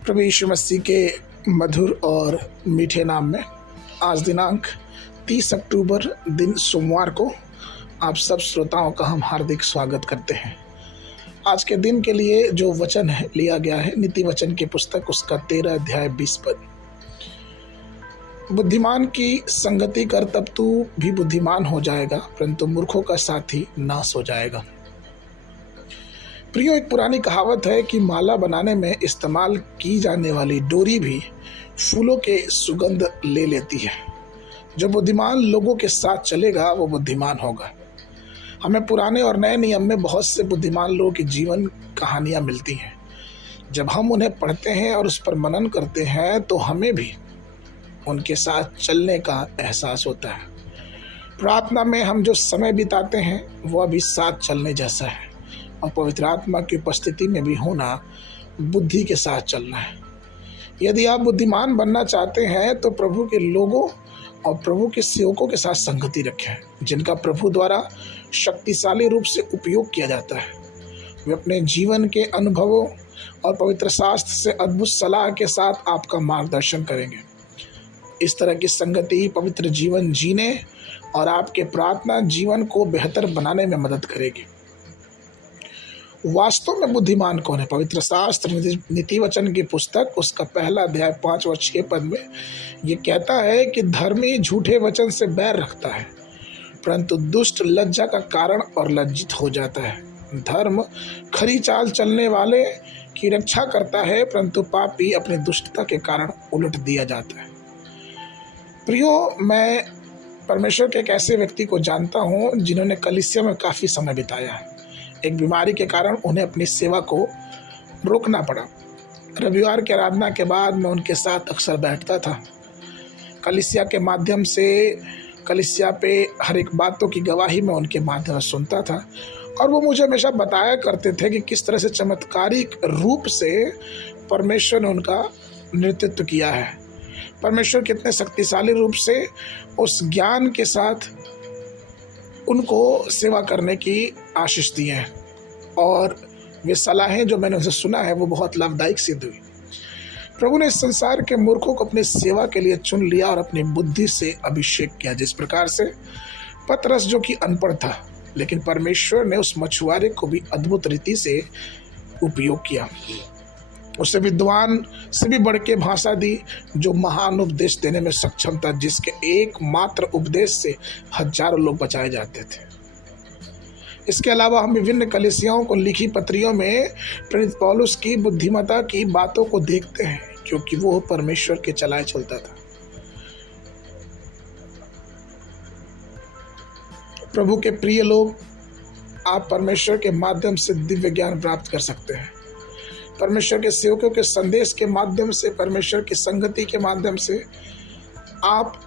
प्रभु यीशु मसीह के मधुर और मीठे नाम में आज दिनांक 30 अक्टूबर दिन सोमवार को आप सब श्रोताओं का हम हार्दिक स्वागत करते हैं। आज के दिन के लिए जो वचन है लिया गया है नीति वचन की पुस्तक उसका 13 अध्याय 20 पद। बुद्धिमान की संगति कर तब तू भी बुद्धिमान हो जाएगा, परंतु मूर्खों का साथी नाश हो जाएगा। प्रियो, एक पुरानी कहावत है कि माला बनाने में इस्तेमाल की जाने वाली डोरी भी फूलों के सुगंध ले लेती है। जो बुद्धिमान लोगों के साथ चलेगा वो बुद्धिमान होगा। हमें पुराने और नए नियम में बहुत से बुद्धिमान लोगों की जीवन कहानियाँ मिलती हैं। जब हम उन्हें पढ़ते हैं और उस पर मनन करते हैं तो हमें भी उनके साथ चलने का एहसास होता है। प्रार्थना में हम जो समय बिताते हैं वह भी साथ चलने जैसा है, और पवित्र आत्मा की उपस्थिति में भी होना बुद्धि के साथ चलना है। यदि आप बुद्धिमान बनना चाहते हैं तो प्रभु के लोगों और प्रभु के सेवकों के साथ संगति रखें, जिनका प्रभु द्वारा शक्तिशाली रूप से उपयोग किया जाता है। वे अपने जीवन के अनुभवों और पवित्र शास्त्र से अद्भुत सलाह के साथ आपका मार्गदर्शन करेंगे। इस तरह की संगति पवित्र जीवन जीने और आपके प्रार्थना जीवन को बेहतर बनाने में मदद करेगी। वास्तव में बुद्धिमान कौन है? पवित्र शास्त्र नीति वचन की पुस्तक उसका पहला अध्याय 5 और 6 पद में ये कहता है कि धर्मी झूठे वचन से बैर रखता है, परंतु दुष्ट लज्जा का कारण और लज्जित हो जाता है। धर्म खरी चाल चलने वाले की रक्षा करता है, परंतु पापी अपनी दुष्टता के कारण उलट दिया जाता है। प्रियो, मैं परमेश्वर के एक ऐसे व्यक्ति को जानता हूँ जिन्होंने कलीसिया में काफ़ी समय बिताया है। एक बीमारी के कारण उन्हें अपनी सेवा को रोकना पड़ा। रविवार की आराधना के बाद मैं उनके साथ अक्सर बैठता था। कलीसिया के माध्यम से कलीसिया पे हर एक बातों की गवाही मैं उनके माध्यम से सुनता था, और वो मुझे हमेशा बताया करते थे कि किस तरह से चमत्कारिक रूप से परमेश्वर ने उनका नेतृत्व किया है। परमेश्वर कितने शक्तिशाली रूप से उस ज्ञान के साथ उनको सेवा करने की आशीष दी है, और वे सलाहें जो मैंने उनसे सुना है वो बहुत लाभदायक सिद्ध हुई। प्रभु ने इस संसार के मूर्खों को अपनी सेवा के लिए चुन लिया और अपनी बुद्धि से अभिषेक किया। जिस प्रकार से पतरस जो कि अनपढ़ था, लेकिन परमेश्वर ने उस मछुआरे को भी अद्भुत रीति से उपयोग किया। उसे विद्वान से भी बढ़ के भाषा दी, जो महान उपदेश देने में सक्षम था, जिसके एकमात्र उपदेश से हजारों लोग बचाए जाते थे। इसके अलावा हम विभिन्न कलीसियाओं को लिखी पत्रियों में प्रेरित पौलुस की बुद्धिमत्ता की बातों को देखते हैं, क्योंकि वो परमेश्वर के चलाए चलता था। प्रभु के प्रिय लोग, आप परमेश्वर के माध्यम से दिव्य ज्ञान प्राप्त कर सकते हैं। परमेश्वर के सेवकों के संदेश के माध्यम से, परमेश्वर की संगति के माध्यम से आप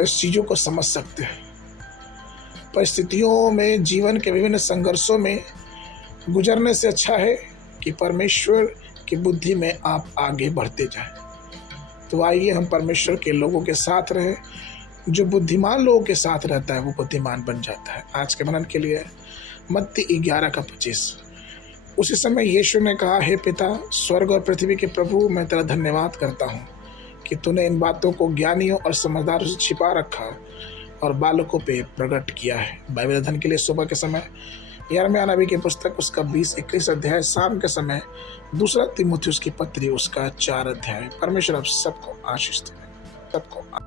इस चीज़ों को समझ सकते हैं। परिस्थितियों में, जीवन के विभिन्न संघर्षों में गुजरने से अच्छा है कि परमेश्वर की बुद्धि में आप आगे बढ़ते जाएं। तो आइए हम परमेश्वर के लोगों के साथ रहें। जो बुद्धिमान लोगों के साथ रहता है वो बुद्धिमान बन जाता है। आज के मनन के लिए मत्ती 11:25। उसी समय यीशु ने कहा, हे पिता, स्वर्ग और पृथ्वी के प्रभु, मैं तेरा धन्यवाद करता हूँ कि तूने इन बातों को ज्ञानियों और समझदारों से छिपा रखा और बालकों पे प्रकट किया है। बाइबल अध्ययन के लिए सुबह के समय यिर्मयाह नबी की पुस्तक उसका 20-21 अध्याय, शाम के समय 2 तीमुथियुस की पत्री उसका 4 अध्याय। परमेश्वर आप सबको आशीष दे, सबको